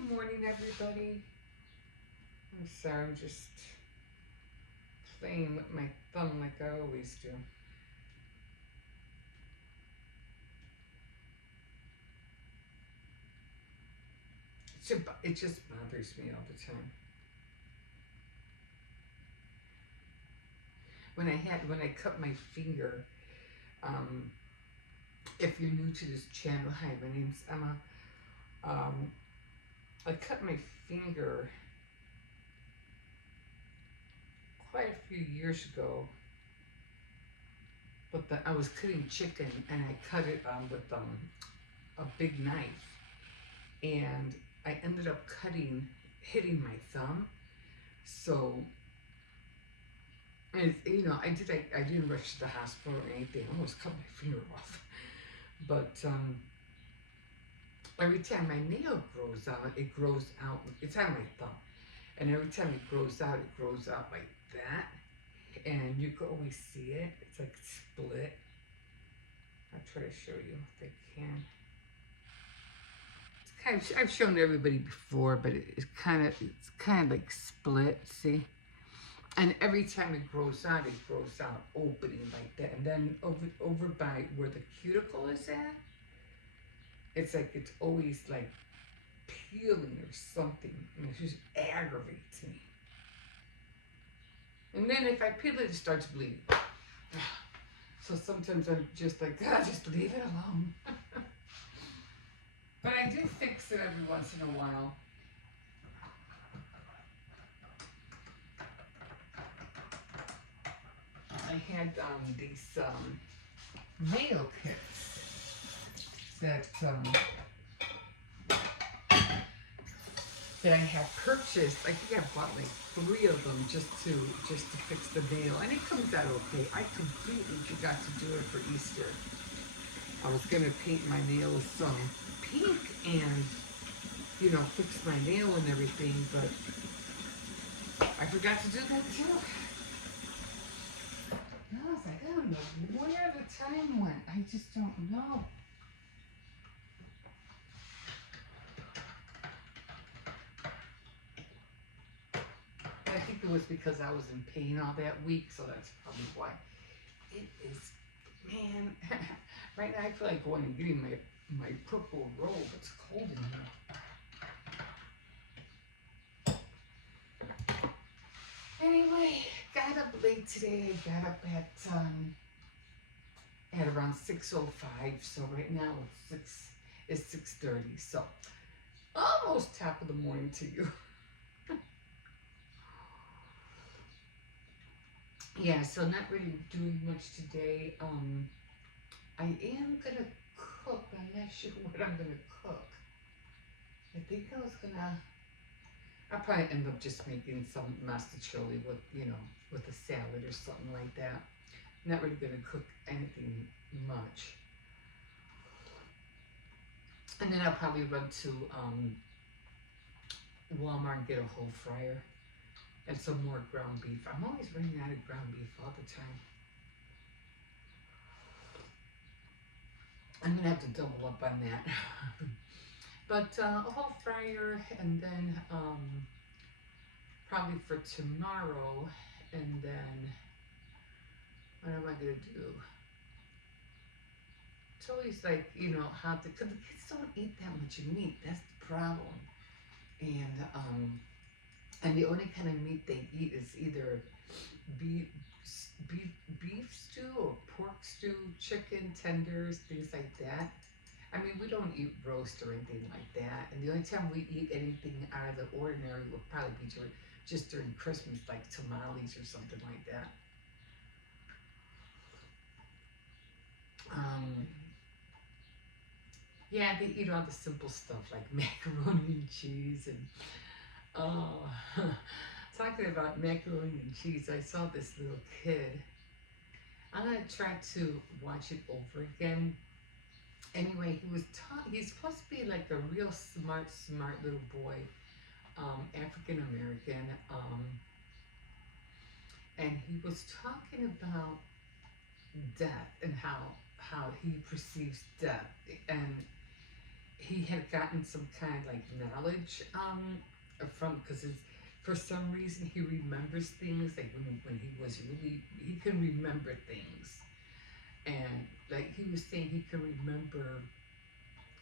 Good morning, everybody. I'm sorry, I'm just playing with my thumb like I always do. It just bothers me all the time. When I cut my finger, um, if you're new to this channel, hi, my name's Emma. Um, I cut my finger quite a few years ago, but I was cutting chicken and I cut it with a big knife, and I ended up hitting my thumb. So, I didn't rush to the hospital or anything. I almost cut my finger off. But every time my nail grows out, it grows out. It's on my thumb, and every time it grows out like that, and you can always see it. It's like split. I'll try to show you if I can. I've shown everybody before, but it's kind of like split. See, and every time it grows out opening like that, and then over by where the cuticle is at, it's like it's always like peeling or something, and it just aggravates me. And then if I peel it, it starts bleeding. So sometimes I'm just like, God, just leave it alone. But I do fix it every once in a while. I had these nail kits that I had purchased. I think I bought like 3 of them just to fix the nail, and it comes out okay. I completely forgot to do it for Easter. I was gonna paint my nails pink and fix my nail and everything, but I forgot to do that too. I was like, I don't know where the time went. I just don't know. I think it was because I was in pain all that week, so that's probably why. It is, man. Right now I feel like going and getting my purple robe. It's cold in here. Anyway, got up late today. Got up at around 6:05. So right now it's 6:30. So almost top of the morning to you. Yeah, so not really doing much today. I am gonna cook. I'm not sure what I'm gonna cook. I think I'll probably end up just making some masticholi with a salad or something like that. Not really gonna cook anything much. And then I'll probably run to Walmart and get a whole fryer and some more ground beef. I'm always running out of ground beef all the time. I'm gonna have to double up on that. But a whole fryer, and then probably for tomorrow, and then what am I gonna do? It's always like how to, because the kids don't eat that much meat. That's the problem, and the only kind of meat they eat is either beef, beef stew or pork stew, chicken tenders, things like that. I mean, we don't eat roast or anything like that. And the only time we eat anything out of the ordinary would probably be just during Christmas, like tamales or something like that. Yeah, they eat all the simple stuff like macaroni and cheese and oh, talking about macaroni and cheese. I saw this little kid. I'm gonna try to watch it over again. Anyway, he's supposed to be like a real smart little boy, African American, and he was talking about death and how he perceives death, and he had gotten some kind of like knowledge from, because for some reason he remembers things like when he was really, he can remember things. And like he was saying, he can remember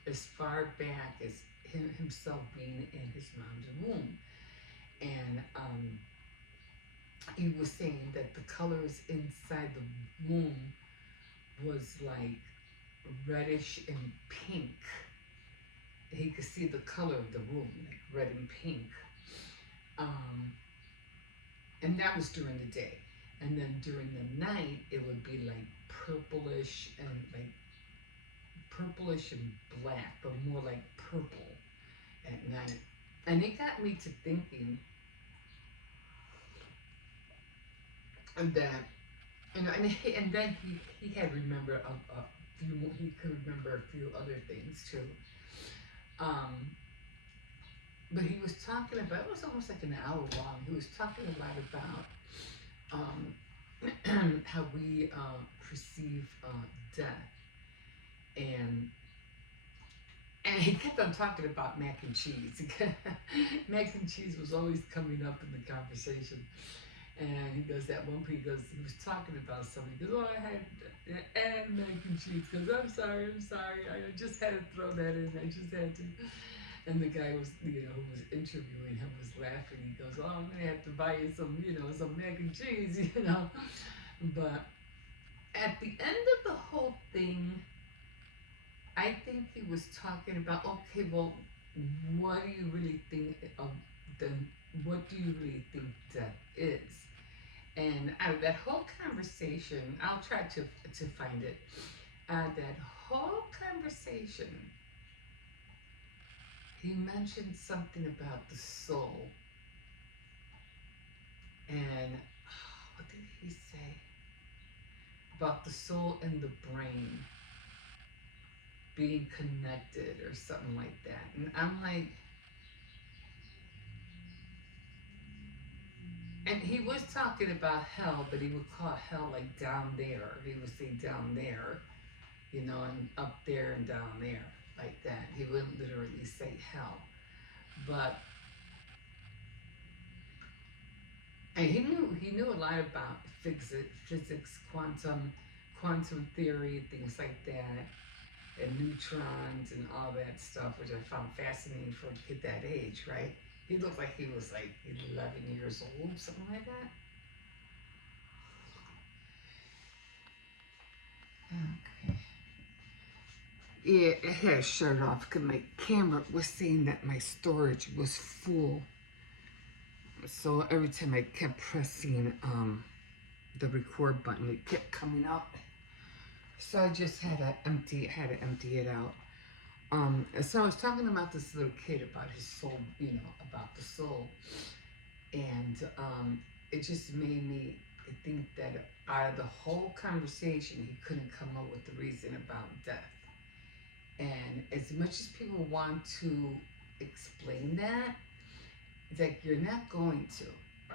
as far back as himself being in his mom's womb. And he was saying that the colors inside the womb was like reddish and pink. He could see the color of the womb, like red and pink. Um, and that was during the day. And then during the night, it would be like purplish and black, but more like purple at night. And it got me to thinking that, and then he had remembered a few, he could remember a few other things too. Um, but he was talking about, it was almost like an hour long. He was talking a lot about how we perceive death, and he kept on talking about mac and cheese. Mac and cheese was always coming up in the conversation. And he goes, at one point, he was talking about something. He goes, oh, I had mac and cheese. He goes, I'm sorry. I just had to throw that in. I just had to. And the guy was, who was interviewing him was laughing. He goes, oh, I'm going to have to buy you some, some mac and cheese, But at the end of the whole thing, I think he was talking about, okay, well, what do you really think of what do you really think death is? And out of that whole conversation, I'll try to find it. That whole conversation, he mentioned something about the soul. And what did he say? About the soul and the brain being connected or something like that. And I'm like, and he was talking about hell, but he would call hell like down there. He would say down there, and up there and down there, like that. He wouldn't literally say hell. But, and he knew a lot about physics, quantum theory, things like that, and neutrons and all that stuff, which I found fascinating for a kid that age, right? He looked like he was like 11 years old, something like that. Okay. Yeah, I had to shut it off because my camera was saying that my storage was full. So every time I kept pressing the record button, it kept coming up. So I just had to empty it out. So I was talking about this little kid, about his soul, about the soul. And it just made me think that out of the whole conversation, he couldn't come up with the reason about death. And as much as people want to explain that, like you're not going to.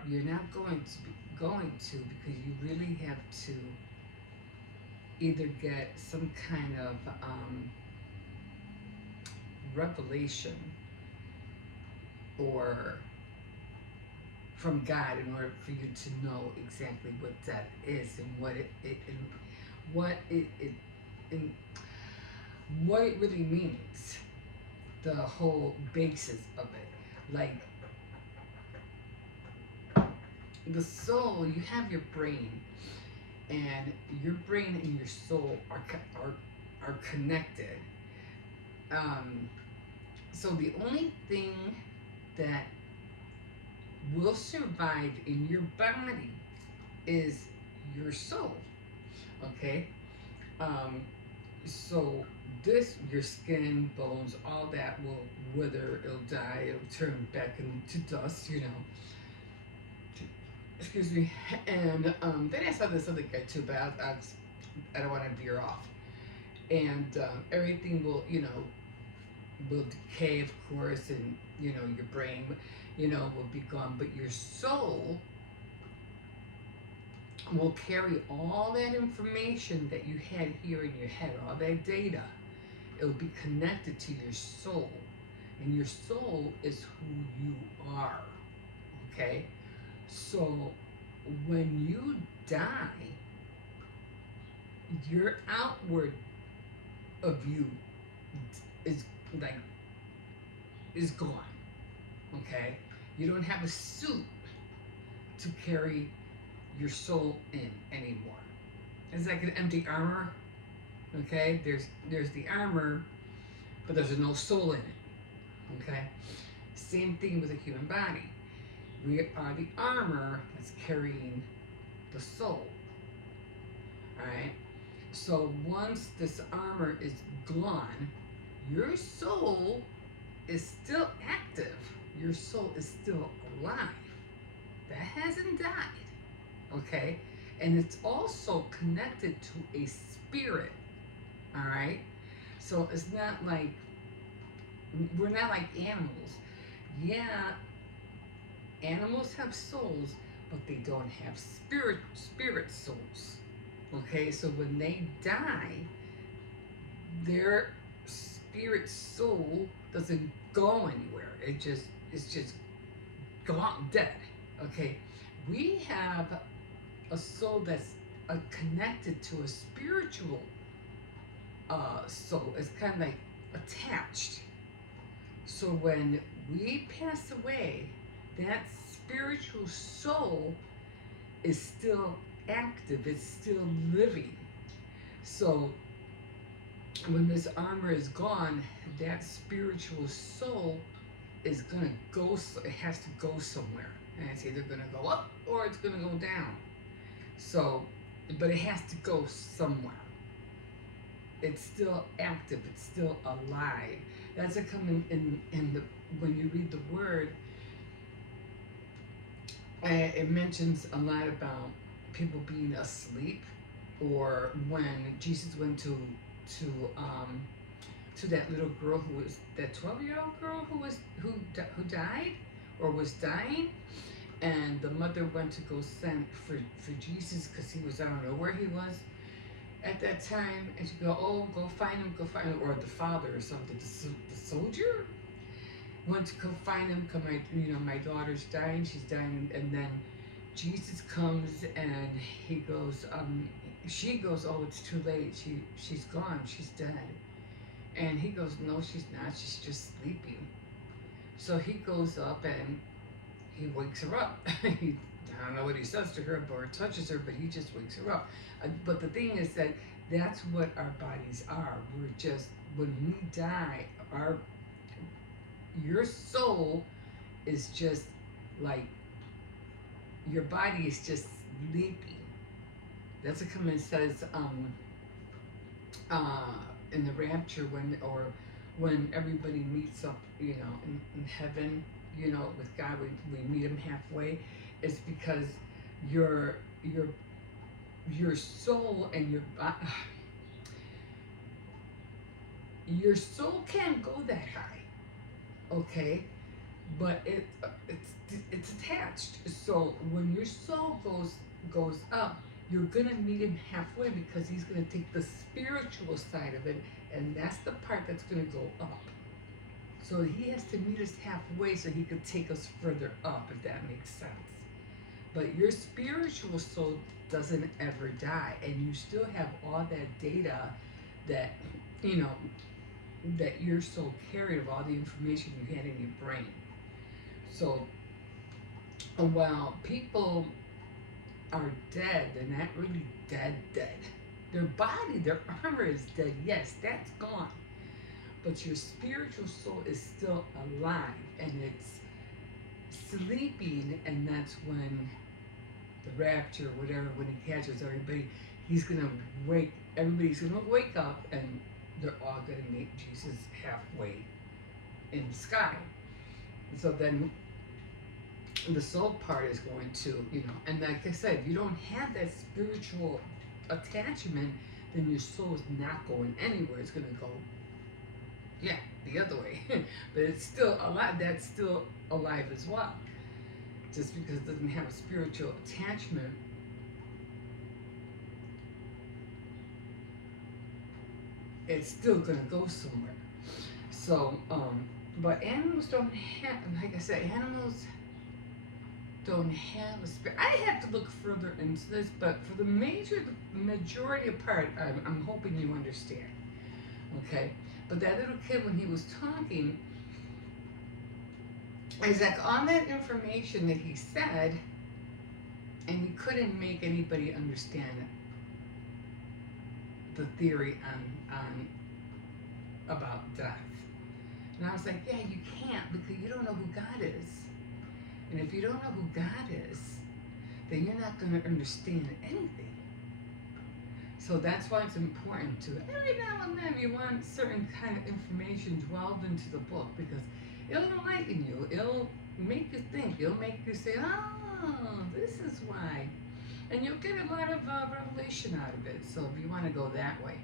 You're not going to because you really have to either get some kind of revelation or from God in order for you to know exactly what that is and what it really means, the whole basis of it. Like the soul, you have your brain, and your brain and your soul are connected. So the only thing that will survive in your body is your soul. Okay? So your skin, bones, all that will wither, it'll die, it'll turn back into dust, Excuse me. And then I saw this other guy too, but I don't want to veer off. And everything will, will decay, of course, and, your brain, will be gone. But your soul will carry all that information that you had here in your head, all that data. it'll be connected to your soul. And your soul is who you are. Okay? So when you die, your outward of you is like is gone. Okay? You don't have a suit to carry your soul in anymore. It's like an empty armor. Okay? There's the armor, but there's no soul in it. Okay? Same thing with a human body. We are the armor that's carrying the soul. Alright? So once this armor is gone, your soul is still active. Your soul is still alive. That hasn't died. Okay? And it's also connected to a spirit. Alright? So it's not like, we're not like animals. Yeah, animals have souls, but they don't have spirit souls. Okay, so when they die, their spirit soul doesn't go anywhere. It's just gone, dead. Okay, we have a soul that's connected to a spiritual soul. It's kind of like attached. So when we pass away, that spiritual soul is still active, it's still living. So when this armor is gone, that spiritual soul is gonna go, it has to go somewhere. And it's either gonna go up or it's gonna go down. So, but it has to go somewhere. It's still active, it's still alive. That's a coming in the, when you read the word, it mentions a lot about people being asleep, or when Jesus went to that little girl who was that 12-year-old girl who died or was dying, and the mother went to go send for Jesus because he was, I don't know where he was at that time, and she go, oh, go find him, or the father or something, the soldier went to go find him because my daughter's dying, she's dying, and then Jesus comes and he goes, she goes, oh, it's too late, she's gone, she's dead. And he goes, no, she's not, she's just sleeping. So he goes up and he wakes her up. I don't know what he says to her or touches her, but he just wakes her up. But the thing is that that's what our bodies are. We're just, when we die, your soul is just like, your body is just sleeping. That's what comes and says in the rapture, when everybody meets up, in heaven, with God, we meet him halfway. It's because your soul and your soul can't go that high, okay? But it's attached. So when your soul goes up, you're gonna meet him halfway, because he's gonna take the spiritual side of it, and that's the part that's gonna go up. So he has to meet us halfway so he could take us further up, if that makes sense. But your spiritual soul doesn't ever die, and you still have all that data that that your soul carried, of all the information you had in your brain. So while people are dead, they're not really dead. Their body, their armor is dead, yes, that's gone. But your spiritual soul is still alive, and it's sleeping, and that's when the rapture, whatever, when he catches everybody, everybody's gonna wake up, and they're all gonna meet Jesus halfway in the sky. So then the soul part is going to, and like I said, if you don't have that spiritual attachment, then your soul is not going anywhere. It's gonna go, the other way. But it's still alive. That's still alive as well. Just because it doesn't have a spiritual attachment. it's still gonna go somewhere. So, but animals don't have, like I said, animals don't have a spirit. I have to look further into this, but for the majority of part, I'm hoping you understand. Okay, but that little kid, when he was talking, is like on that information that he said, and he couldn't make anybody understand the theory on about death. And I was like, yeah, you can't because you don't know who God is. And if you don't know who God is, then you're not going to understand anything. So that's why it's important to every now and then you want certain kind of information dwelled into the book because it'll enlighten you. It'll make you think. It'll make you say, oh, this is why. And you'll get a lot of revelation out of it. So if you want to go that way,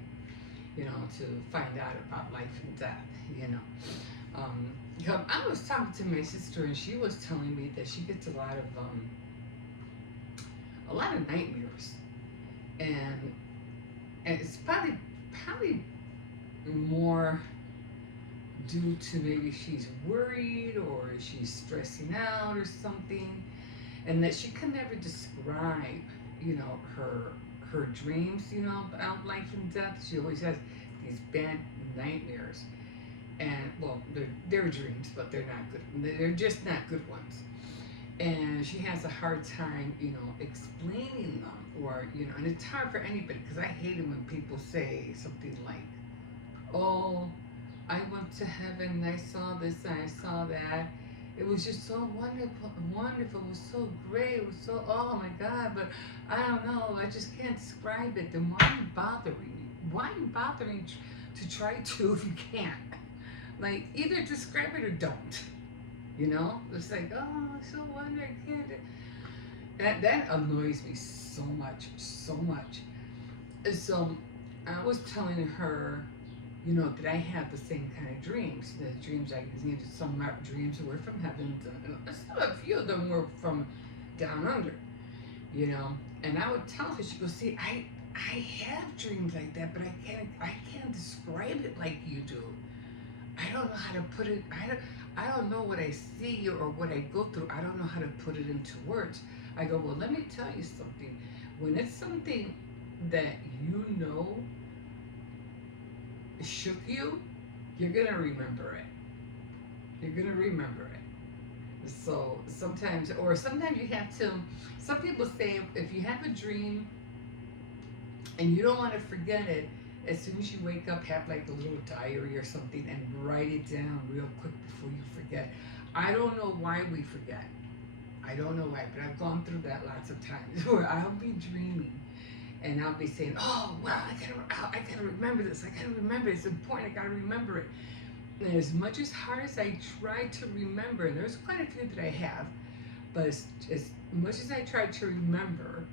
you know, to find out about life and death, you know. I was talking to my sister and she was telling me that she gets a lot of nightmares, and it's probably more due to maybe she's worried or she's stressing out or something, and that she can never describe, you know, her dreams, you know, about life and death. She always has these bad nightmares, and well, they're dreams, but they're not good. They're just not good ones, and she has a hard time, you know, explaining them, or you know, and it's hard for anybody because I hate it when people say something like, "Oh, I went to heaven, and I saw this, and I saw that. It was just so wonderful, wonderful. It was so great. It was so, oh my God, but I don't know. I just can't describe it." Then why are you bothering me? Why are you bothering to try to if you can't? Like, either describe it or don't. You know? It's like, oh, it's so wonderful. I can't. That annoys me so much, so much. And so I was telling her, you know, that I had the same kind of dreams. The dreams I needed, some dreams were from heaven, and a few of them were from down under, you know. And I would tell her, she goes, see, I have dreams like that, but I can't describe it like you do. I don't know how to put it. I don't know what I see or what I go through. I don't know how to put it into words. I go, well, let me tell you something. When it's something that you know shook you, you're gonna remember it. You're gonna remember it. So sometimes you have to. Some people say if you have a dream and you don't want to forget it, as soon as you wake up, have like a little diary or something and write it down real quick before you forget. I don't know why we forget. I don't know why, but I've gone through that lots of times where I'll be dreaming and I'll be saying, "Oh, well, I gotta remember this. I gotta remember it. It's important. I gotta remember it." And as much as hard as I try to remember, and there's quite a few that I have, but as much as I try to remember,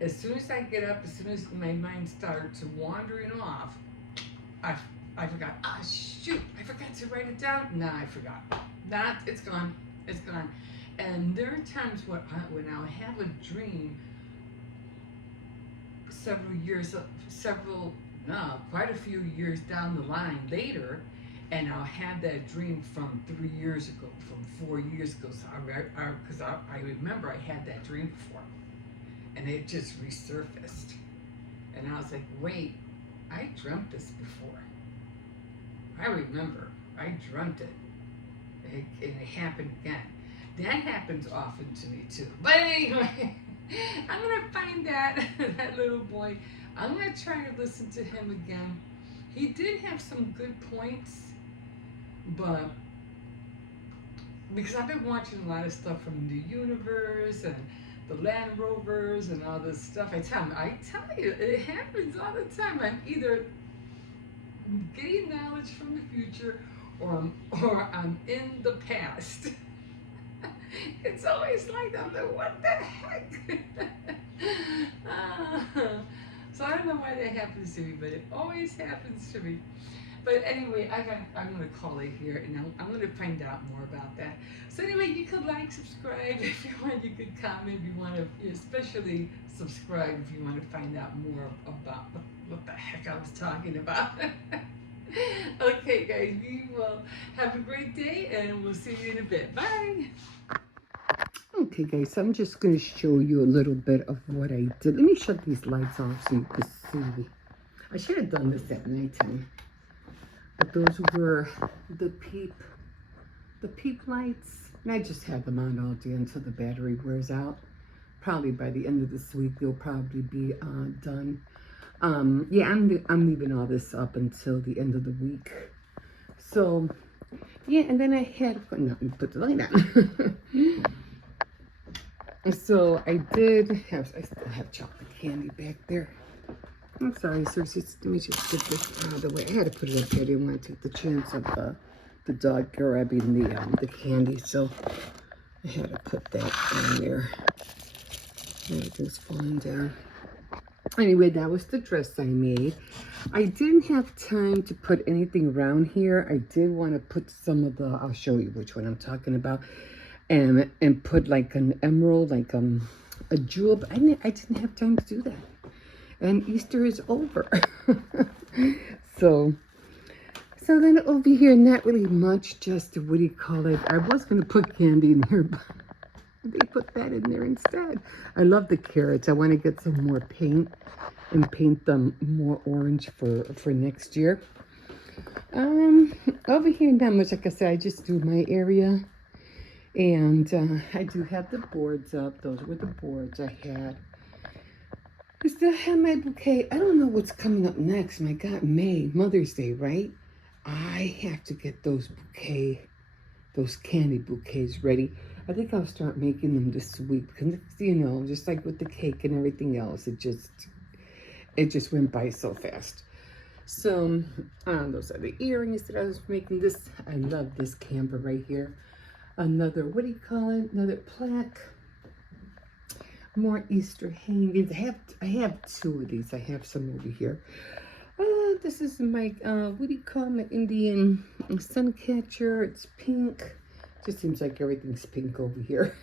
as soon as I get up, as soon as my mind starts wandering off, I forgot. Ah, shoot! I forgot to write it down. Nah, I forgot. It's gone. It's gone. And there are times when I'll have a dream quite a few years down the line later, and I'll have that dream from 3 years ago, from 4 years ago. So because I remember I had that dream before, and it just resurfaced, and I was like, wait, I dreamt this before. I remember I dreamt it, and it happened again. That happens often to me too. But anyway, I'm gonna find that little boy. I'm gonna try to listen to him again. He did have some good points, but because I've been watching a lot of stuff from the universe and the Land Rovers and all this stuff, I tell you, it happens all the time. I'm either getting knowledge from the future or I'm in the past. It's always like that. I'm like, what the heck? So I don't know why that happens to me, but it always happens to me. But anyway, I'm going to call it here, and I'm going to find out more about that. So anyway, you could like, subscribe if you want. You could comment if you want to, especially subscribe if you want to find out more about what the heck I was talking about. Okay, guys, we will have a great day and we'll see you in a bit. Bye. Okay, guys, so I'm just going to show you a little bit of what I did. Let me shut these lights off so you can see. I should have done this at nighttime. But those were the peep lights. And I just had them on all day until the battery wears out. Probably by the end of this week, they'll probably be done. Yeah, I'm leaving all this up until the end of the week. So, yeah, and then I had, no, put the light on. So I still have chocolate candy back there. I'm sorry, sir. Let me just get this out of the way. I had to put it up here. I didn't want to take the chance of the dog grabbing the candy, so I had to put that on there. Everything's falling down. Anyway, that was the dress I made. I didn't have time to put anything around here. I did want to put some of the, I'll show you which one I'm talking about, and put like an emerald, like a jewel, but I didn't have time to do that. And Easter is over. So then over here, not really much, just, what do you call it? I was going to put candy in here, but they put that in there instead. I love the carrots. I want to get some more paint and paint them more orange for next year. Over here, not much. Like I said, I just do my area. And I do have the boards up. Those were the boards I had. I still have my bouquet. I don't know what's coming up next. My God, May, Mother's Day, right? I have to get those candy bouquets ready. I think I'll start making them this week because, you know, just like with the cake and everything else, it just went by so fast. So those are the earrings that I was making. I love this camper right here. Another, what do you call it? Another plaque. More Easter hangings. I have two of these. I have some over here. This is my, what do you call it? My Indian sun catcher. It's pink. Just seems like everything's pink over here.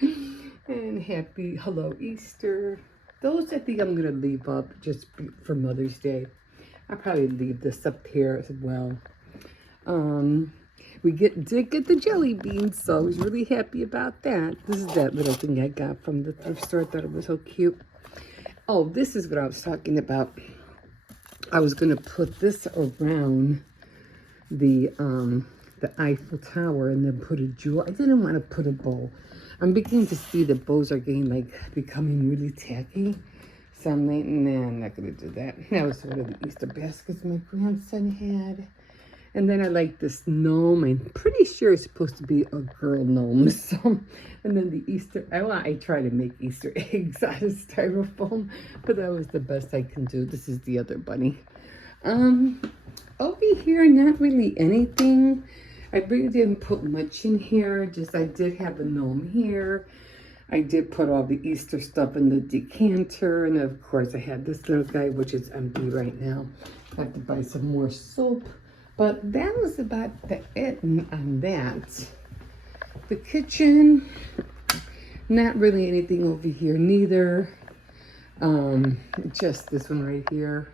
And happy hello Easter. Those I think I'm going to leave up just for Mother's Day. I'll probably leave this up here as well. We did get the jelly beans, so I was really happy about that. This is that little thing I got from the thrift store. I thought it was so cute. Oh, this is what I was talking about. I was going to put this around the Eiffel Tower and then put a jewel. I didn't want to put a bow. I'm beginning to see the bows are becoming really tacky. So I'm like, nah, I'm not going to do that. That was one of the Easter baskets my grandson had. And then I like this gnome. I'm pretty sure it's supposed to be a girl gnome. So, and then the Easter, I try to make Easter eggs out of styrofoam, but that was the best I can do. This is the other bunny. Over here, not really anything. I really didn't put much in here. Just I did have a gnome here. I did put all the Easter stuff in the decanter. And of course, I had this little guy, which is empty right now. I have to buy some more soap. But that was about it on that. The kitchen, not really anything over here neither. Just this one right here.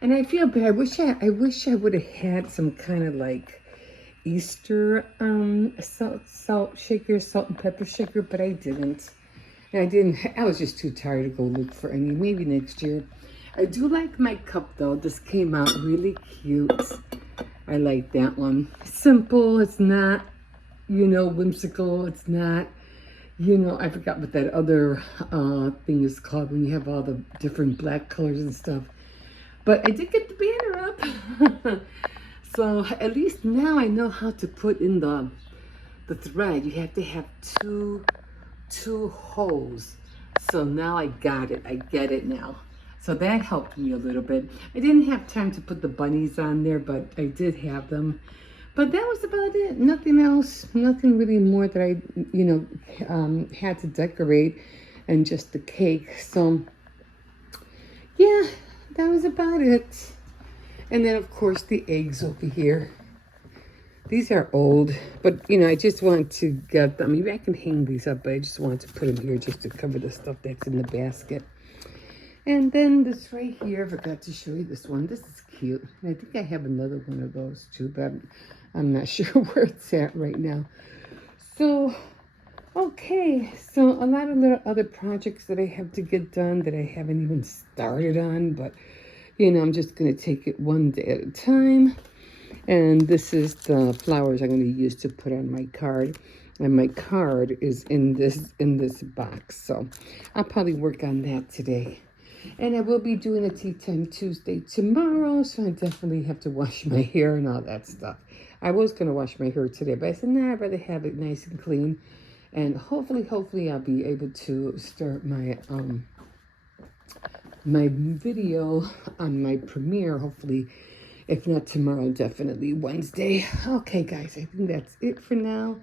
And I feel bad. I wish I would have had some kind of like Easter salt shaker, salt and pepper shaker, but I didn't. And I was just too tired to go look for any. Maybe next year. I do like my cup though. This came out really cute. I like that one. Simple. It's not, whimsical. It's not, I forgot what that other thing is called when you have all the different black colors and stuff. But I did get the banner up. So at least now I know how to put in the thread. You have to have two holes. So now I got it. I get it now. So that helped me a little bit. I didn't have time to put the bunnies on there, but I did have them. But that was about it. Nothing else. Nothing really more that I, had to decorate, and just the cake. So, yeah, that was about it. And then, of course, the eggs over here. These are old, but, I just want to get them. Maybe I can hang these up, but I just wanted to put them here just to cover the stuff that's in the basket. And then this right here, I forgot to show you this one. This is cute. And I think I have another one of those too, but I'm not sure where it's at right now. So, okay. So a lot of little other projects that I have to get done that I haven't even started on, but you know, I'm just going to take it one day at a time. And this is the flowers I'm going to use to put on my card. And my card is in this box. So I'll probably work on that today. And I will be doing a Tea Time Tuesday tomorrow. So I definitely have to wash my hair and all that stuff. I was going to wash my hair today, but I said, nah, I'd rather have it nice and clean. And hopefully I'll be able to start my my video on my premiere, hopefully. If not tomorrow, definitely Wednesday. Okay, guys, I think that's it for now.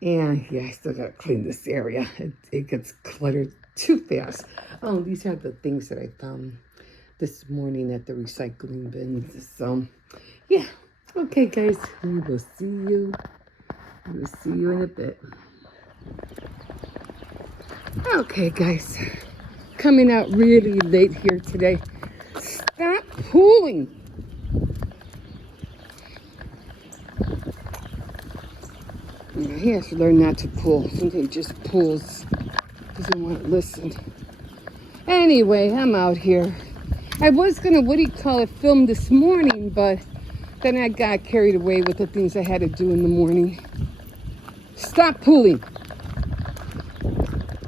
And yeah, I still gotta clean this area. It gets cluttered too fast. Oh, these are the things that I found this morning at the recycling bins. So yeah, okay, guys, we will see you. We will see you in a bit. Okay, guys, coming out really late here today. Stop pulling. He has to learn not to pull. Sometimes he just pulls. Doesn't want to listen. Anyway, I'm out here. I was going to, film this morning, but then I got carried away with the things I had to do in the morning. Stop pulling.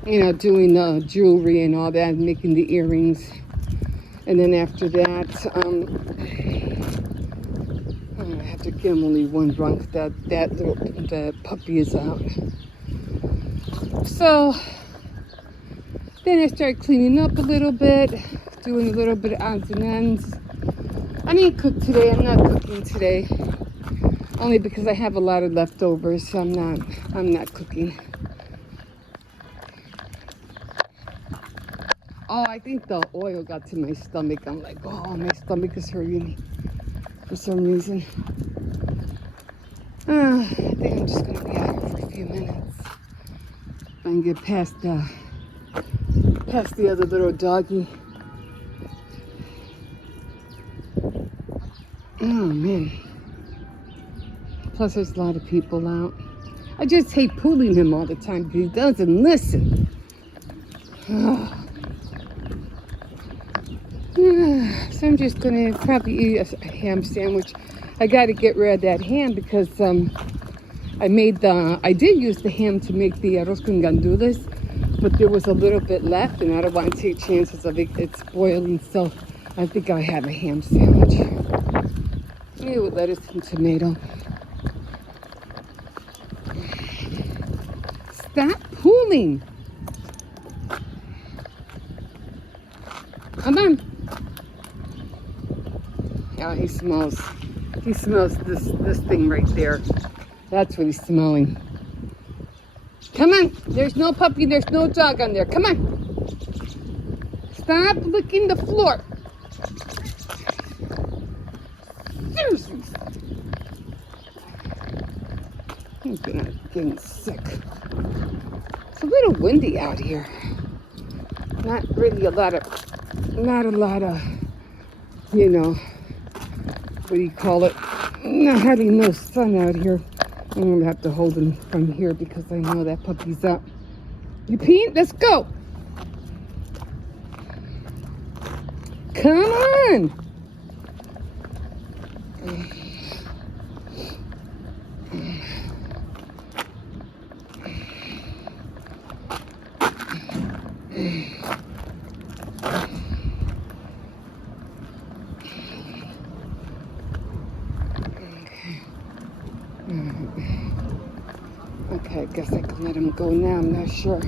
You know, doing the jewelry and all that, making the earrings. And then after that, I have to give him only one run. That puppy is out. So then I started cleaning up a little bit, doing a little bit of odds and ends. I didn't cook today. I'm not cooking today, only because I have a lot of leftovers. So I'm not cooking. Oh, I think the oil got to my stomach. I'm like, oh, my stomach is hurting me for some reason. I think I'm just going to be out here for a few minutes. I can get past the other little doggy. Oh, man. Plus, there's a lot of people out. I just hate pulling him all the time because he doesn't listen. So I'm just going to probably eat a ham sandwich. I got to get rid of that ham because I did use the ham to make the arroz con gandules, but there was a little bit left and I don't want to take chances of it spoiling, so I think I'll have a ham sandwich. Maybe with lettuce and tomato. Stop pulling. Come on. Oh, he smells this thing right there. That's what he's smelling. Come on. There's no puppy. There's no dog on there. Come on. Stop licking the floor. Seriously. I'm getting sick. It's a little windy out here. Not a lot of, you know, what do you call it? Not having no sun out here. I'm going to have to hold him from here because I know that puppy's up. You peeing? Let's go. Come on. Okay, I guess I can let him go now. I'm not sure.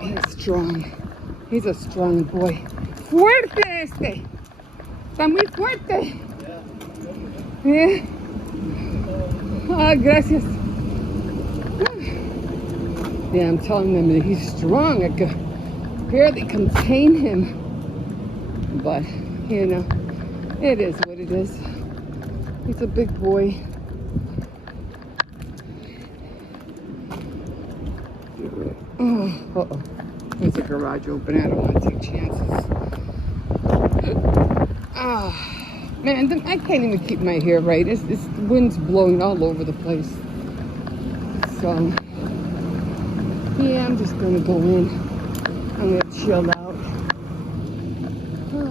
He's strong. He's a strong boy. Fuerte este. Está muy fuerte. Yeah. Ah, gracias. Yeah, I'm telling them that he's strong. I could barely contain him. But, you know, it is what it is. He's a big boy. Oh, There's a garage open. I don't want to take chances. Ah, man, I can't even keep my hair right. It's the wind's blowing all over the place. So, yeah, I'm just gonna go in. I'm gonna chill out. Oh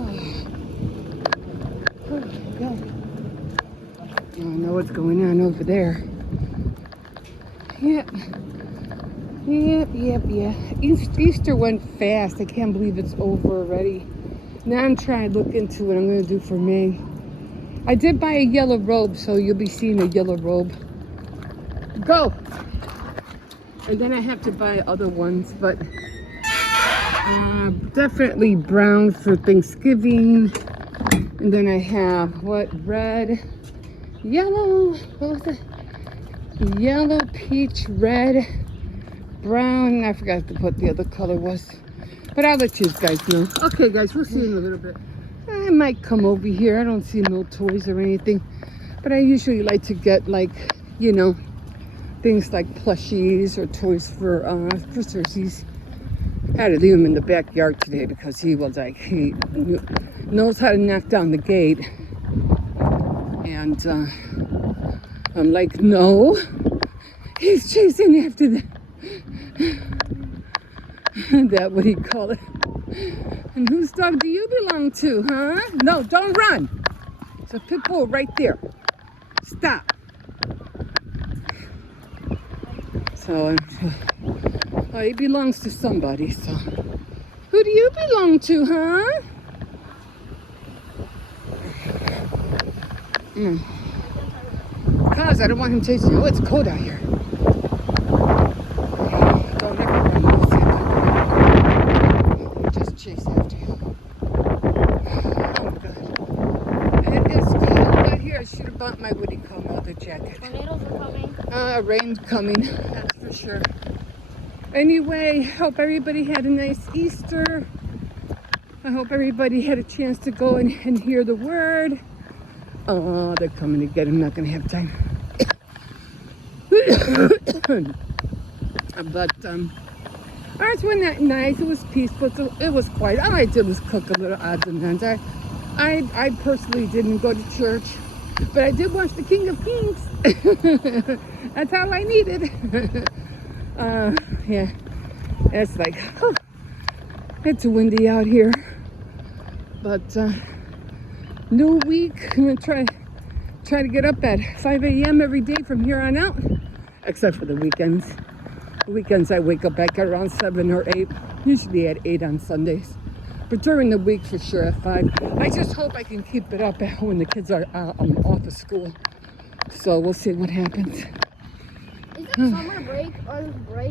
my God. I don't know what's going on over there. Yep. Easter went fast. I can't believe it's over already. Now I'm trying to look into what I'm going to do for May. I did buy a yellow robe, so you'll be seeing a yellow robe. Go! And then I have to buy other ones, but definitely brown for Thanksgiving. And then I have, red, yellow, what was it? Yellow, peach, red, brown. I forgot to put the other color was. But I'll let you guys know. Okay, guys, we'll see you in a little bit. I might come over here. I don't see no toys or anything. But I usually like to get, like, you know, things like plushies or toys for Cersei's. I had to leave him in the backyard today because he was like, he knows how to knock down the gate. And I'm like, no. He's chasing after the... That what he call it. And whose dog do you belong to, huh? No, don't run. It's a pit bull right there. Stop. So, he belongs to somebody, so. Who do you belong to, huh? Cause I don't want him chasing you. Oh, it's cold out here. Don't ever run. Just chase after you. Oh, God. It is cold out here. I should have bought my leather jacket. Tornadoes are coming. Rain's coming, that's for sure. Anyway, hope everybody had a nice Easter. I hope everybody had a chance to go and hear the word. Oh, they're coming to get him. Not going to have time. But ours went that nice. It was peaceful. It was quiet. All I did was cook a little odds and ends. I personally didn't go to church, but I did watch the King of Kings. That's all I needed. Yeah, it's like, it's windy out here. But new week, I'm gonna try to get up at 5 a.m. every day from here on out, except for the weekends. The weekends I wake up back at around 7 or 8, usually at 8 on Sundays. But during the week for sure at 5. I just hope I can keep it up when the kids are off of school. So we'll see what happens. Is it summer break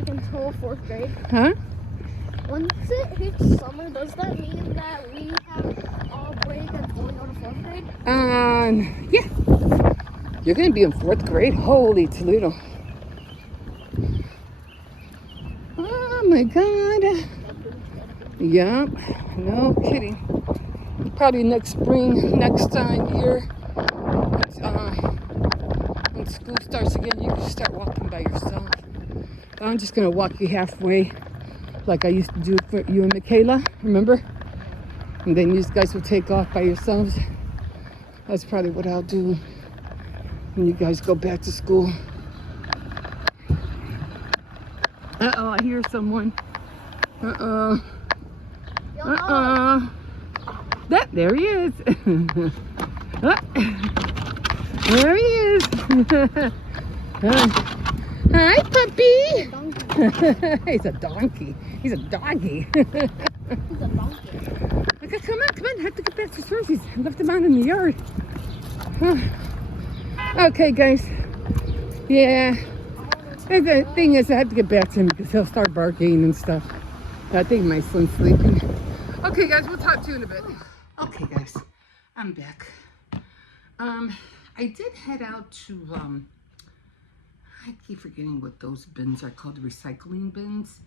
until 4th grade? Huh? Once it hits summer, does that mean that we have all break until we go to 4th grade? Yeah. You're going to be in 4th grade? Holy Toledo. Oh my God. Yep. No kidding. Probably next spring, next year, when school starts again, you can start walking by yourself. I'm just going to walk you halfway like I used to do for you and Michaela, remember? And then you guys will take off by yourselves. That's probably what I'll do when you guys go back to school. Uh-oh, I hear someone. Uh-oh. Uh-oh. There he is. There he is. Hi, puppy. He's a donkey. He's a doggy. He's a donkey. Okay, come on. I have to get back to Cersei's. I left him out in the yard. Okay, guys. Yeah. And the thing is, I have to get back to him because he'll start barking and stuff. I think my son's sleeping. Okay, guys, we'll talk to you in a bit. Okay, guys, I'm back. I did head out to, I keep forgetting what those bins are called, recycling bins.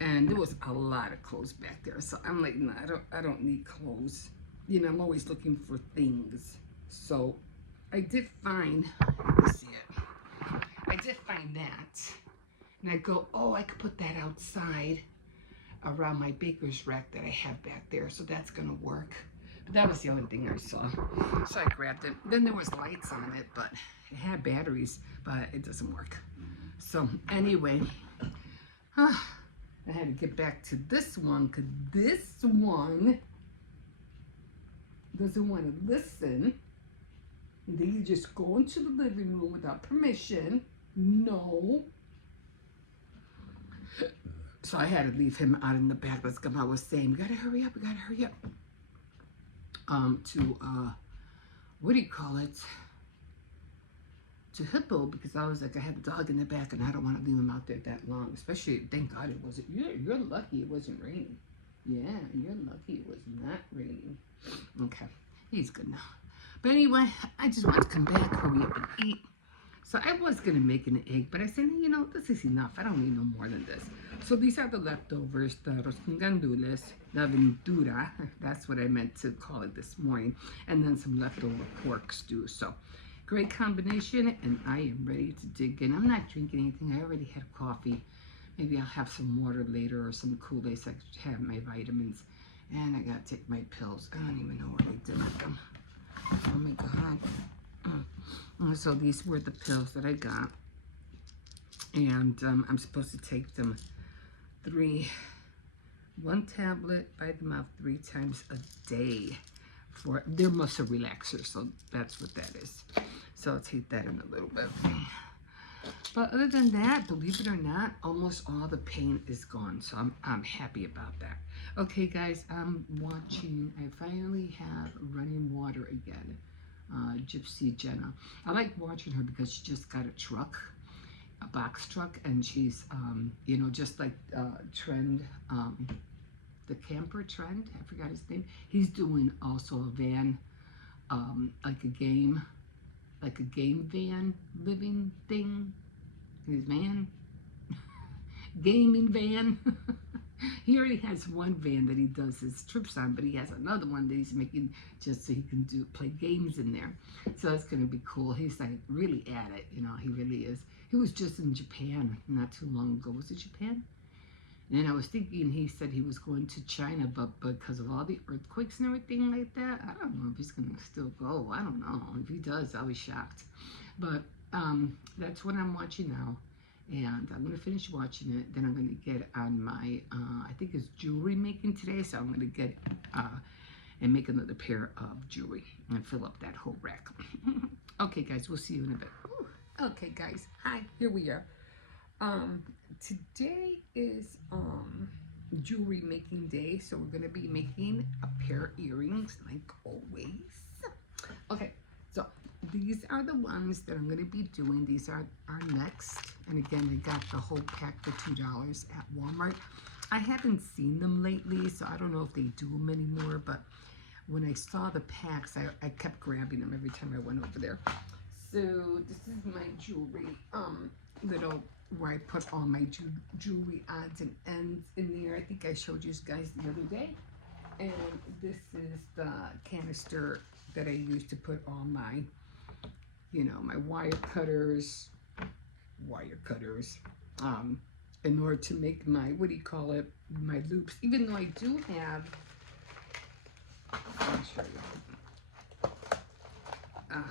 And there was a lot of clothes back there. So I'm like, no, I don't need clothes. You know, I'm always looking for things. So I did find, let's see it. I did find that. And I go, oh, I could put that outside. around my baker's rack that I have back there, so that's gonna work. But that was the only thing I saw, so I grabbed it. Then there was lights on it, but it had batteries, but it doesn't work. So anyway, I had to get back to this one because this one doesn't want to listen. And then you just go into the living room without permission. No. So I had to leave him out in the back. That's what I was saying. We gotta hurry up. We gotta hurry up. What do you call it? To Hippo, because I was like, I have a dog in the back and I don't want to leave him out there that long. Especially, thank God it wasn't. You're lucky it wasn't raining. Yeah, you're lucky it was not raining. Okay, he's good now. But anyway, I just want to come back, hurry up and eat. So I was going to make an egg, but I said, you know, this is enough. I don't need no more than this. So these are the leftovers, the arroz con gandules, la ventura, that's what I meant to call it this morning, and then some leftover pork stew. So great combination, and I am ready to dig in. I'm not drinking anything. I already had coffee. Maybe I'll have some water later or some Kool-Aid so I can have my vitamins. And I got to take my pills. I don't even know what I did with them. Oh my God. So these were the pills that I got, and I'm supposed to take them one tablet by the mouth 3 times a day. They're muscle relaxers, so that's what that is. So I'll take that in a little bit. But other than that, believe it or not, almost all the pain is gone, so I'm happy about that. Okay, guys, I'm watching. I finally have running water again. Gypsy Jenna. I like watching her because she just got a truck, a box truck, and she's, you know, just like Trend, the camper Trend, I forgot his name. He's doing also a van, like a game van living thing. His van, gaming van. He already has one van that he does his trips on, but he has another one that he's making just so he can play games in there. So that's going to be cool. He's like really at it, you know, he really is. He was just in Japan not too long ago. Was it Japan? And I was thinking he said he was going to China, but because of all the earthquakes and everything like that, I don't know if he's going to still go. I don't know. If he does, I'll be shocked. But that's what I'm watching now. And I'm going to finish watching it. Then I'm going to get on my, I think it's jewelry making today. So I'm going to get and make another pair of jewelry and fill up that whole rack. Okay, guys, we'll see you in a bit. Ooh. Okay, guys. Hi, here we are. Today is jewelry making day. So we're going to be making a pair of earrings like always. Okay, so these are the ones that I'm going to be doing. These are our next. And again, I got the whole pack for $2 at Walmart. I haven't seen them lately, so I don't know if they do them anymore. But when I saw the packs, I kept grabbing them every time I went over there. So this is my jewelry, little where I put all my jewelry odds and ends in there. I think I showed you guys the other day. And this is the canister that I use to put all my, you know, my wire cutters, in order to make my, what do you call it, my loops. Even though I do have, I'll show you.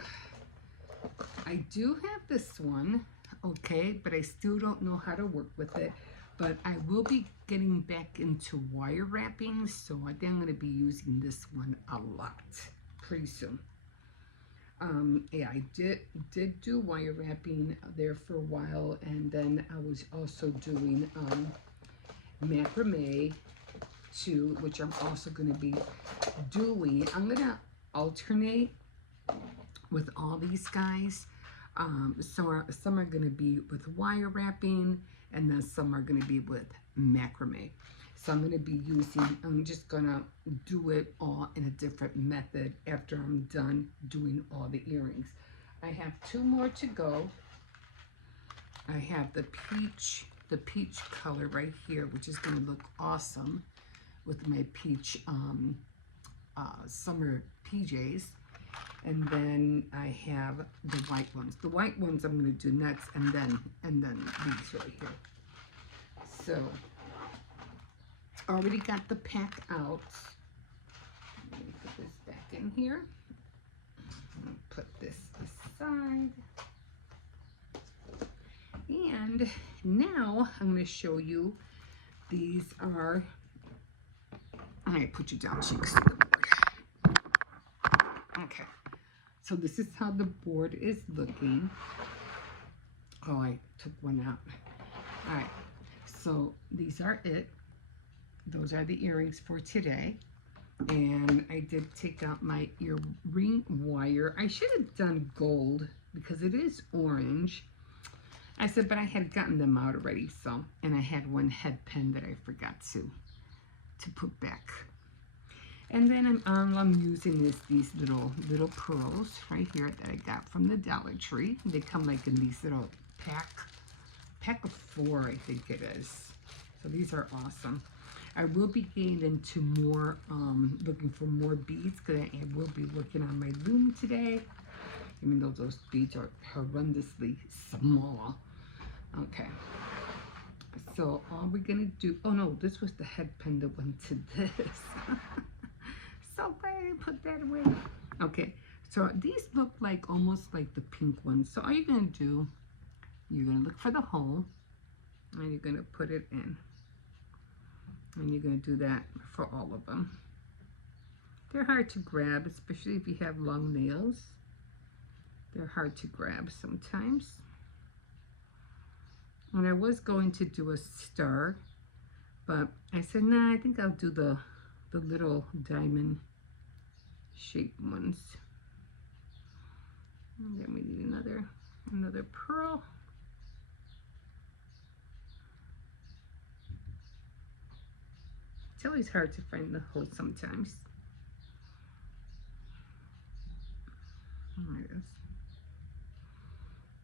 I do have this one, okay, but I still don't know how to work with it. But I will be getting back into wire wrapping, so I think I'm going to be using this one a lot pretty soon. Yeah, I did do wire wrapping there for a while, and then I was also doing macrame too, which I'm also going to be doing. I'm going to alternate with all these guys. So some are going to be with wire wrapping, and then some are going to be with macrame. So I'm going to be I'm just going to do it all in a different method after I'm done doing all the earrings. I have 2 more to go. I have the peach color right here, which is going to look awesome with my peach summer PJs. And then I have the white ones. The white ones I'm going to do next, and then these right here. So already got the pack out. Let me put this back in here. Put this aside. And now I'm going to show you, these are, I'm going to put you down so you can see the board. Okay, so this is how the board is looking. Oh, I took one out. All right, so these are it. Those are the earrings for today. And I did take out my earring wire. I should have done gold because it is orange. I said, but I had gotten them out already, so. And I had one head pin that I forgot to put back. And then I'm using these little pearls right here that I got from the Dollar Tree. They come like in these little pack of 4, I think it is. So these are awesome. I will be getting into more, looking for more beads, because I will be working on my loom today, even though those beads are horrendously small. Okay, so all we're gonna do, oh no, this was the head pin that went to this. So glad I put that away. Okay, so these look like almost like the pink ones. So all you're gonna do, you're gonna look for the hole, and you're gonna put it in. And you're going to do that for all of them. They're hard to grab, especially if you have long nails. They're hard to grab sometimes. And I was going to do a star, but I said, nah, I think I'll do the little diamond shaped ones. And then we need another pearl. It's always hard to find the hole sometimes. There it is.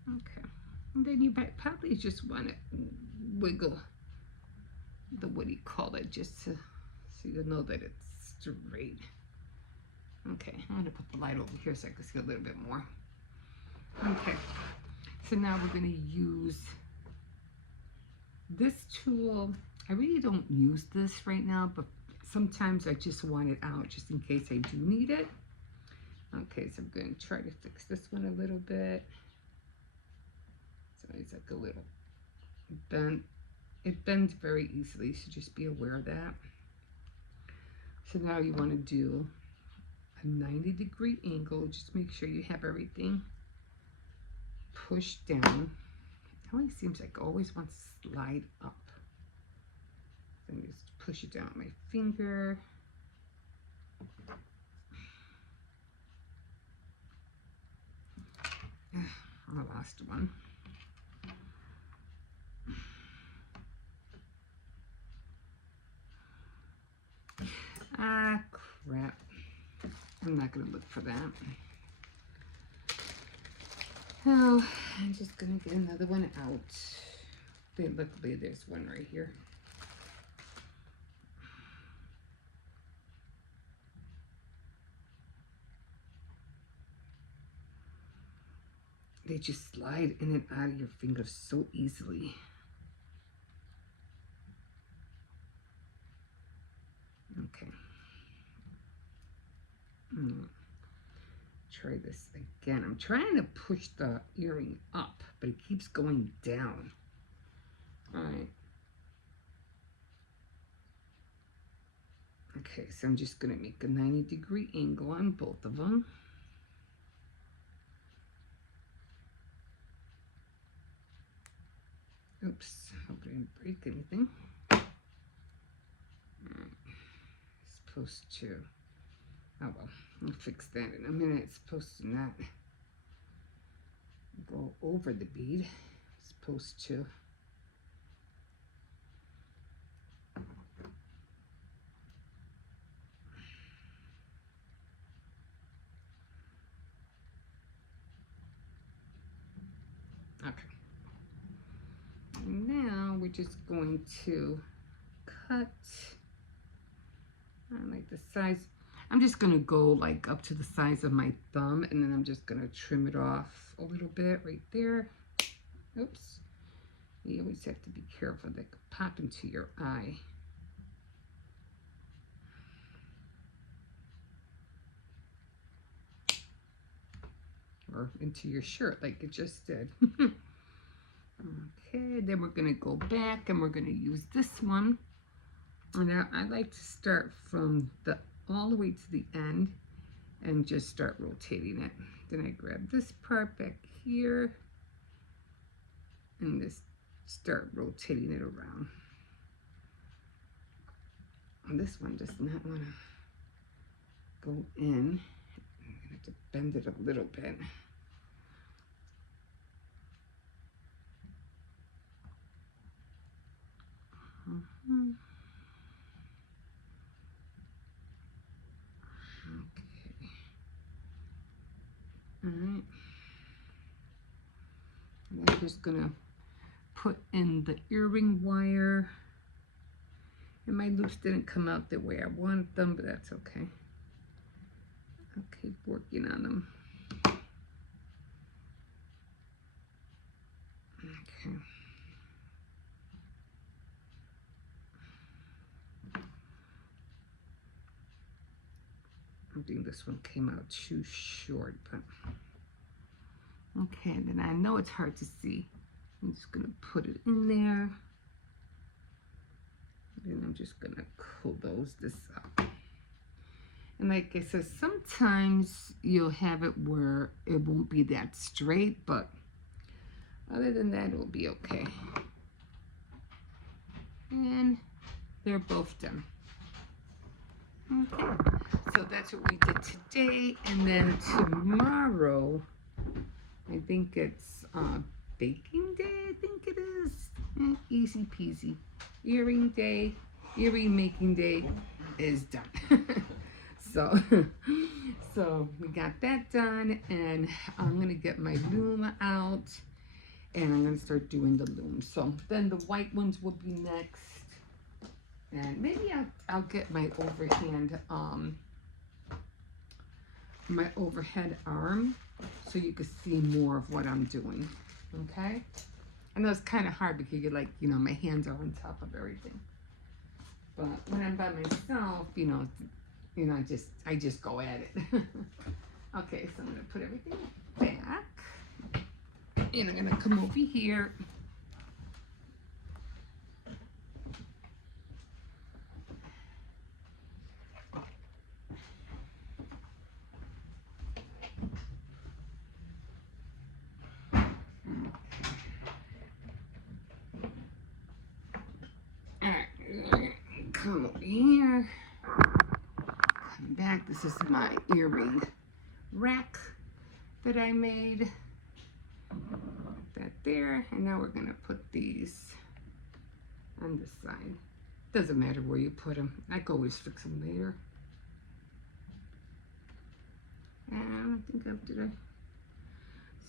Okay. And then you probably just want to wiggle the, what do you call it, just to, so you know that it's straight. Okay, I'm going to put the light over here so I can see a little bit more. Okay. So now we're going to use this tool. I really don't use this right now, but sometimes I just want it out just in case I do need it. Okay, so I'm going to try to fix this one a little bit. So it's like a little bent. It bends very easily, so just be aware of that. So now you want to do a 90-degree angle. Just make sure you have everything pushed down. It always seems like I always want to slide up. Then just push it down with my finger. I lost one. Ah, crap. I'm not going to look for that. Oh, I'm just going to get another one out. Luckily, there's one right here. They just slide in and out of your fingers so easily. Okay. Try this again. I'm trying to push the earring up, but it keeps going down. All right. Okay, so I'm just going to make a 90-degree angle on both of them. Oops, hope I didn't break anything. It's supposed to, oh well, I'll fix that in a minute. It's supposed to not go over the bead. It's supposed to. Okay. Now we're just going to cut. I like the size. I'm just going to go like up to the size of my thumb, and then I'm just going to trim it off a little bit right there. Oops. You always have to be careful. That could pop into your eye. or into your shirt like it just did. Okay, then we're gonna go back and we're gonna use this one. Now I like to start from the all the way to the end and just start rotating it. Then I grab this part back here and just start rotating it around. And this one does not want to go in. I'm gonna have to bend it a little bit. Okay. All right. And I'm just gonna put in the earring wire. And my loops didn't come out the way I wanted them, but that's okay. I'll keep working on them. Okay. I think this one came out too short, but okay, then I know it's hard to see. I'm just gonna put it in there. And I'm just gonna close this up. And like I said, sometimes you'll have it where it won't be that straight, but other than that, it'll be okay. And they're both done. Okay, so that's what we did today. And then tomorrow, I think it's baking day, I think it is. Easy peasy. Earring day, earring making day is done. So we got that done, and I'm gonna get my loom out, and I'm gonna start doing the loom. So then the white ones will be next, and maybe I'll get my overhead arm, so you can see more of what I'm doing. Okay. I know it's kind of hard because you're like, my hands are on top of everything. But when I'm by myself, I just go at it. Okay, so I'm gonna put everything back, and I'm gonna come over here. Come over here, come back. This is my earring rack that I made. Put that there, and now we're gonna put these on this side. Doesn't matter where you put them. I can always fix them later. And I think did I?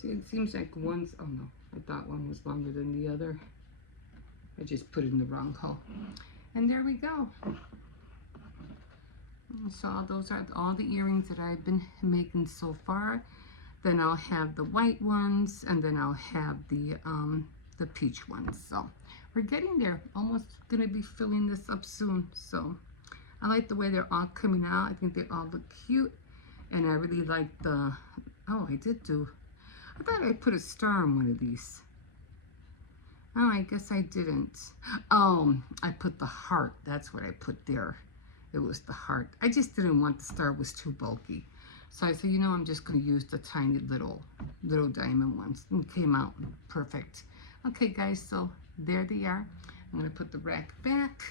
See, it seems like one's, oh no, I thought one was longer than the other. I just put it in the wrong hole. And there we go. So those are all the earrings that I've been making so far. Then I'll have the white ones, and then I'll have the peach ones. So we're getting there. Almost gonna be filling this up soon. So I like the way they're all coming out. I think they all look cute, and I really like the. Oh, I thought I put a star on one of these. Oh, I guess I didn't. Oh, I put the heart. That's what I put there. It was the heart. I just didn't want the star. It was too bulky. So I said, I'm just going to use the tiny little diamond ones. And it came out perfect. Okay, guys, so there they are. I'm going to put the rack back.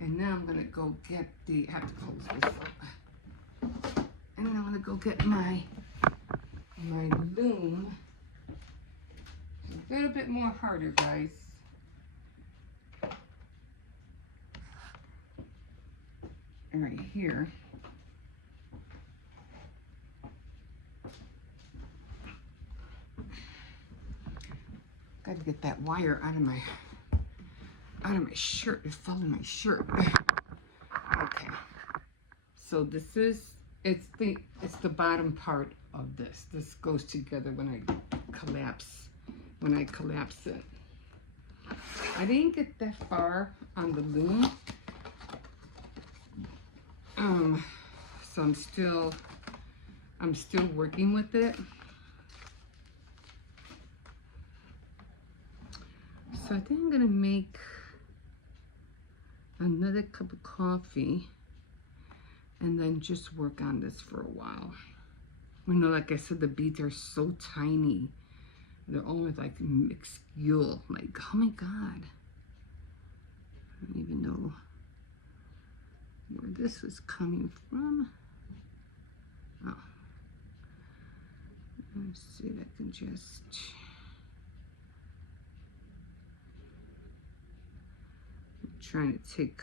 And now I'm going to go get I have to close this up. And then I'm going to go get my loom. A little bit more harder, guys. Right here. Got to get that wire out of my shirt. It's falling my shirt. Okay. So this is it's the bottom part of this. This goes together when I collapse it. I didn't get that far on the loom. So I'm still working with it. So I think I'm gonna make another cup of coffee and then just work on this for a while. You know, like I said, the beads are so tiny. They're almost like minuscule. Like, oh my God. I don't even know where this was coming from. Oh. Let's see if I can just... I'm trying to take...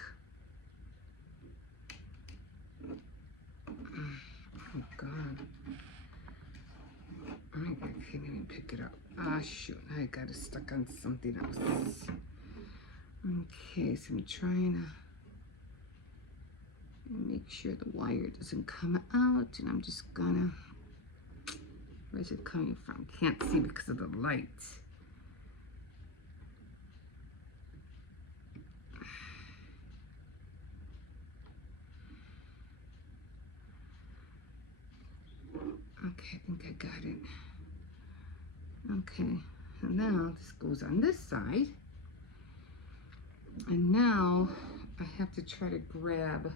Oh God. I can't even pick it up. Ah, shoot. I got it stuck on something else. Okay, so I'm trying to make sure the wire doesn't come out, and I'm just gonna... Where's it coming from? Can't see because of the light. Okay, I think I got it. Okay, and now this goes on this side. And now I have to try to grab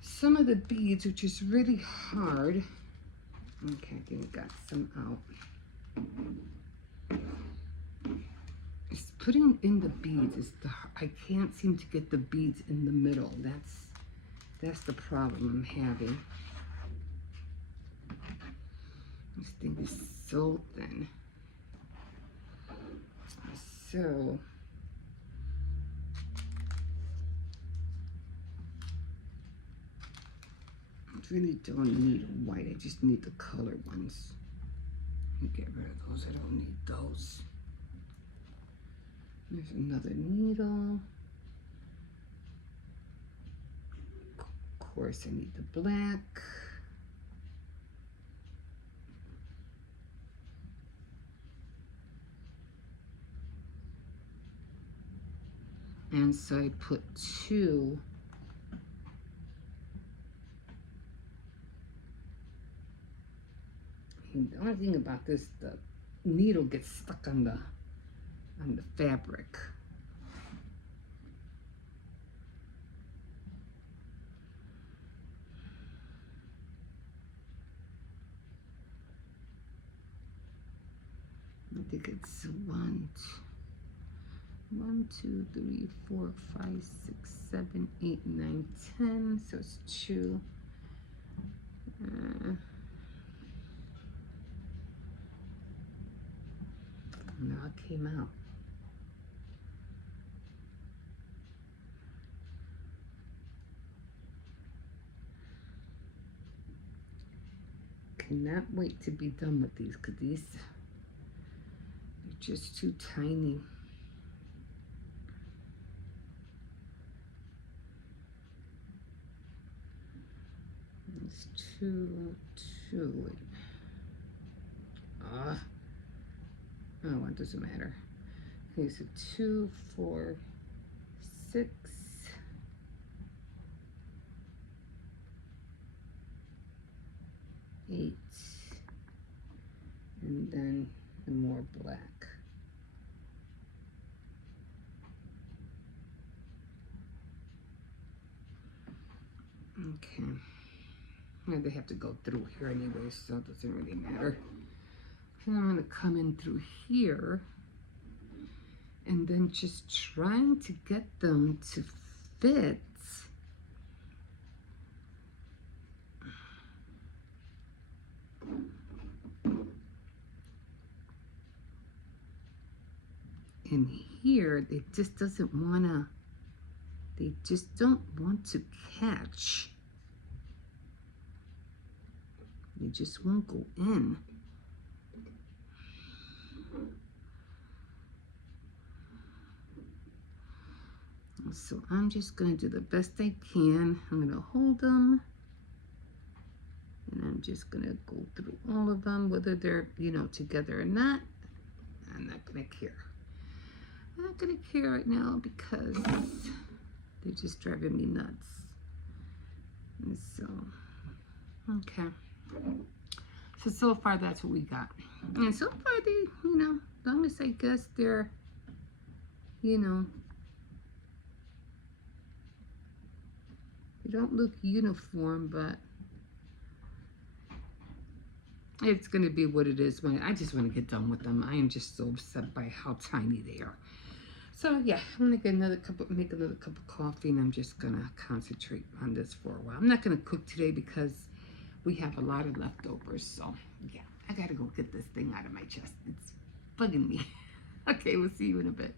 some of the beads, which is really hard. Okay, I think I got some out. It's putting in the beads is I can't seem to get the beads in the middle. That's the problem I'm having. This thing is so thin. So I really don't need white. I just need the color ones. Get rid of those. I don't need those. There's another needle. Of course, I need the black. And so I put 2. And the only thing about this, the needle gets stuck on the fabric. I think it's 1, 2, 3, 4, 5, 6, 7, 8, 9, 10. So it's 2. Now it came out. Cannot wait to be done with these because these are just too tiny. It's too. Oh, it doesn't matter. Okay, so 2, 4, 6. 8, and then more black. Okay. Well, they have to go through here anyway, so it doesn't really matter. And I'm gonna come in through here and then just trying to get them to fit. In here, it just doesn't wanna, they just don't want to catch. They just won't go in. So I'm just gonna do the best I can. I'm gonna hold them. And I'm just gonna go through all of them, whether they're, together or not. I'm not gonna care. I'm not gonna care right now because they're just driving me nuts. And so, okay. So far that's what we got. And so far they, As long as I guess they're, you know, they don't look uniform, but it's going to be what it is. When I just want to get done with them. I am just so upset by how tiny they are. So yeah, I'm gonna get make another cup of coffee, and I'm just gonna concentrate on this for a while. I'm not gonna cook today because we have a lot of leftovers. So yeah, I gotta go get this thing out of my chest. It's bugging me. Okay, we'll see you in a bit.